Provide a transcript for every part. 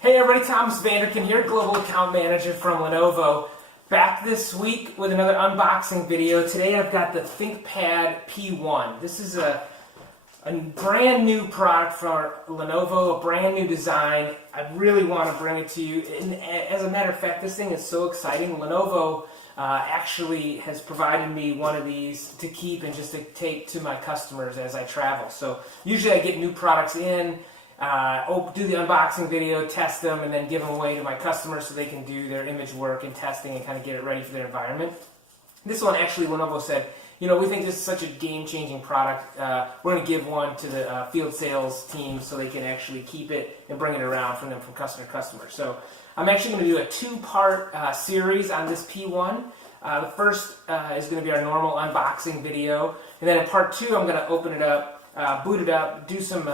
Hey everybody, Thomas Vanderkin here, Global Account Manager from Lenovo. Back this week with another unboxing video. Today I've got the ThinkPad P1. This is a brand new product from Lenovo, a brand new design. I really want to bring it to you. And as a matter of fact, this thing is so exciting. Lenovo actually has provided me one of these to keep and just to take to my customers as I travel. So usually I get new products in, do the unboxing video, test them, and then give them away to my customers so they can do their image work and testing and kind of get it ready for their environment. This one actually, Lenovo said, you know, we think this is such a game-changing product. We're going to give one to the field sales team so they can actually keep it and bring it around from customer to customer. So I'm actually going to do a two-part series on this P1. The first is going to be our normal unboxing video, and then in part two I'm going to open it up, boot it up, do some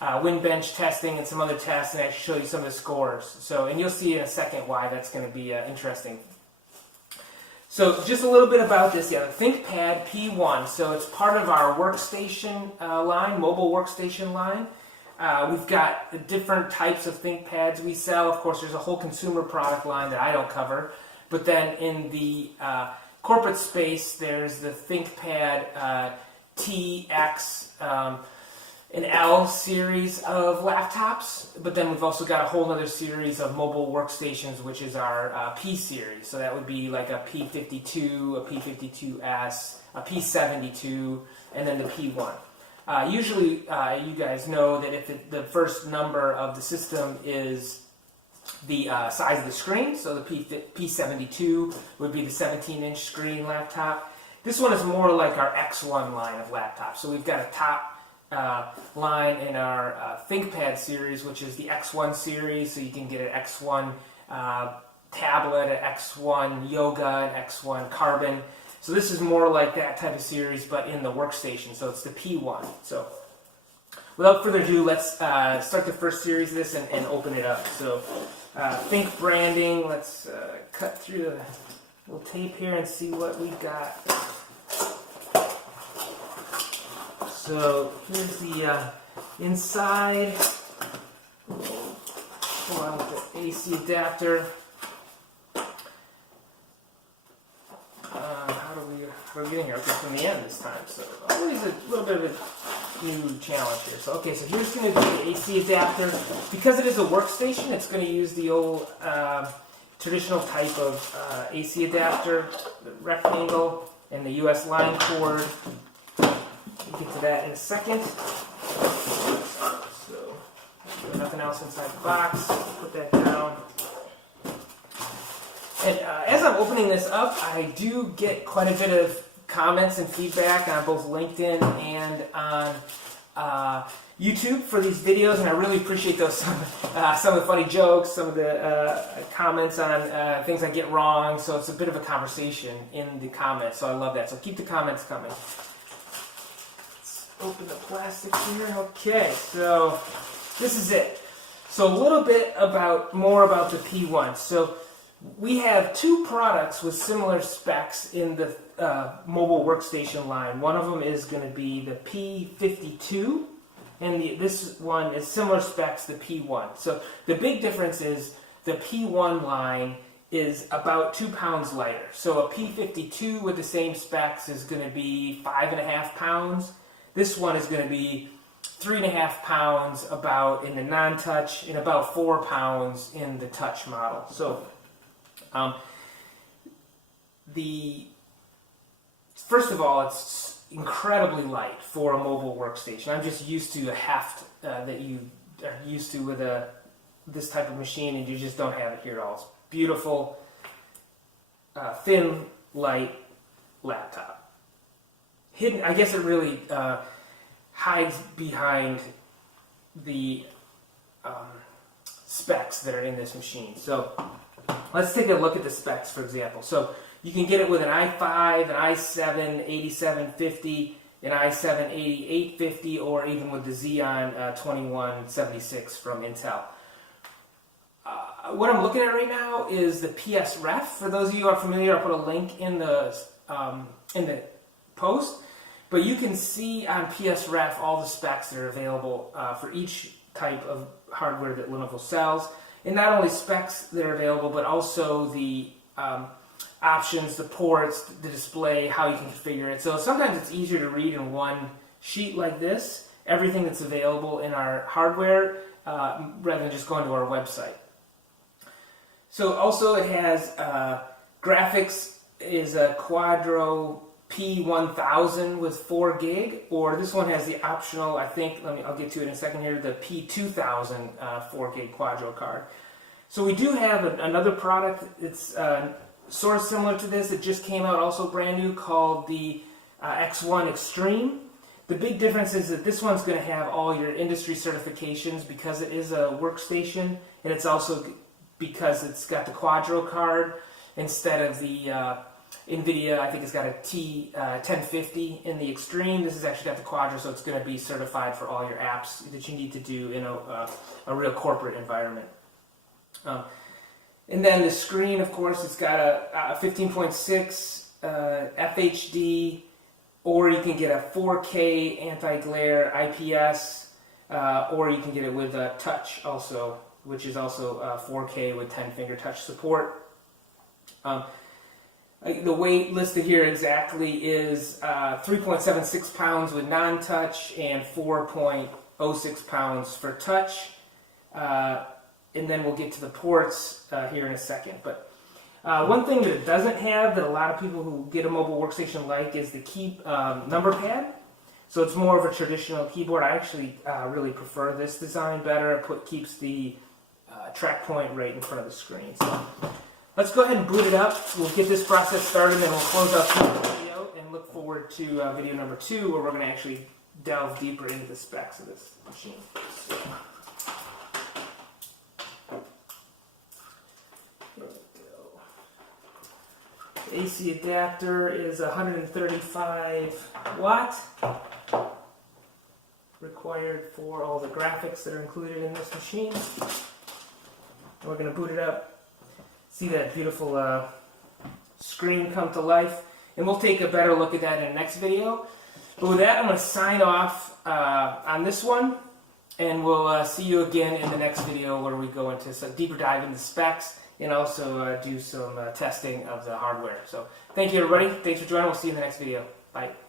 Winbench testing and some other tests, and actually show you some of the scores. So, and you'll see in a second why that's going to be interesting. So just a little bit about this, the ThinkPad P1. So it's part of our workstation line, mobile workstation line. We've got different types of ThinkPads we sell. Of course, there's a whole consumer product line that I don't cover. But then in the corporate space, there's the ThinkPad TX an L series of laptops, but then we've also got a whole other series of mobile workstations, which is our P series. So that would be like a P52, a P52S, a P72, and then the P1. Usually, you guys know that if the first number of the system is the size of the screen, so the P72 would be the 17-inch screen laptop. This one is more like our X1 line of laptops. So we've got a top line in our ThinkPad series, which is the X1 series, so you can get an X1 tablet, an X1 Yoga, an X1 Carbon. So this is more like that type of series, but in the workstation, so it's the P1. So without further ado, let's start the first series of this and open it up. So Think branding, let's cut through the little tape here and see what we got. So here's the inside. Pull out the AC adapter. How do we get in here? Okay, from the end this time. So always a little bit of a new challenge here. So okay, so here's going to be the AC adapter. Because it is a workstation, it's going to use the old traditional type of AC adapter, the rectangle, and the US line cord. We'll get to that in a second. So, nothing else inside the box. Put that down. And as I'm opening this up, I do get quite a bit of comments and feedback on both LinkedIn and on YouTube for these videos, and I really appreciate those. Some of the funny jokes, some of the comments on things I get wrong. So it's a bit of a conversation in the comments. So I love that. So keep the comments coming. Open the plastic here. Okay, so this is it. So a little bit more about the P1. So we have two products with similar specs in the mobile workstation line. One of them is going to be the P52, and this one is similar specs, the P1. So the big difference is the P1 line is about 2 pounds lighter. So a P52 with the same specs is going to be 5.5 pounds. This one is going to be 3.5 pounds about in the non-touch and about 4 pounds in the touch model. So first of all, it's incredibly light for a mobile workstation. I'm just used to a heft that you are used to with this type of machine, and you just don't have it here at all. It's beautiful, thin, light laptop. Hidden, I guess it really hides behind the specs that are in this machine. So let's take a look at the specs, for example. So you can get it with an i5, an i7 8750, an i7 8850, or even with the Xeon 2176 from Intel. What I'm looking at right now is the PSRef. For those of you who are familiar, I'll put a link in the post. But you can see on PSRef all the specs that are available for each type of hardware that Lenovo sells. and not only specs that are available, but also the options, the ports, the display, how you can configure it. So sometimes it's easier to read in one sheet like this, everything that's available in our hardware, rather than just going to our website. So also it has graphics is a Quadro P1000 with 4 gig, or this one has the optional, I think, I'll get to it in a second here, the P2000 4 gig Quadro card. So we do have another product that's sort of similar to this. It just came out, also brand new, called the X1 Extreme. The big difference is that this one's going to have all your industry certifications because it is a workstation, and it's also because it's got the Quadro card instead of the NVIDIA. I think it's got a T1050 in the Extreme. This has actually got the Quadro, so it's going to be certified for all your apps that you need to do in a real corporate environment. And then the screen, of course, it's got a 15.6 FHD, or you can get a 4K anti-glare IPS, or you can get it with a touch also, which is also 4K with 10-finger touch support. The weight listed here exactly is 3.76 pounds with non-touch and 4.06 pounds for touch. And then we'll get to the ports here in a second. But one thing that it doesn't have that a lot of people who get a mobile workstation like is the number pad. So it's more of a traditional keyboard. I actually really prefer this design better. It keeps the track point right in front of the screen. So let's go ahead and boot it up. We'll get this process started, and then we'll close out the video and look forward to video number 2, where we're going to actually delve deeper into the specs of this machine. So, the AC adapter is 135 watt, required for all the graphics that are included in this machine. We're going to boot it up, see that beautiful screen come to life, and we'll take a better look at that in the next video. But with that, I'm going to sign off on this one, and we'll see you again in the next video, where we go into some deeper dive into specs and also do some testing of the hardware. So thank you, everybody. Thanks for joining. We'll see you in the next video. Bye.